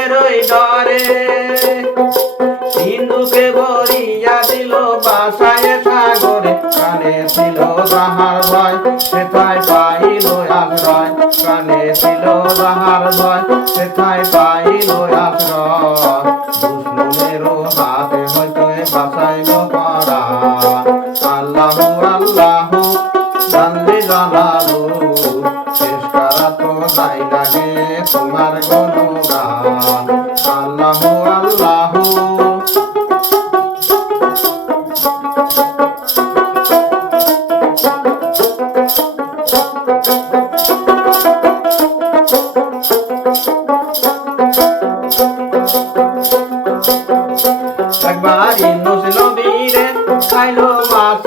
দুশ্মনের ওই ডরে সিন্ধুকে ভরিয়া দিল বাসায় সাগরে কানে ছিল যাহার ভয় সেথায় পাইল আশ্রয় কানে ছিল যাহার ভয় সেথায় পাইল আশ্রয় দুশ্মনেরও হাতে হইতে বাঁচাইল পারা আল্লাহু আল্লাহু জানলে জানালো শেষ করা তো যাই লাগে তোমার গুণগান আল্লাহু আল্লাহু একবার ইন্দুস নবীরে খাইলো মাছ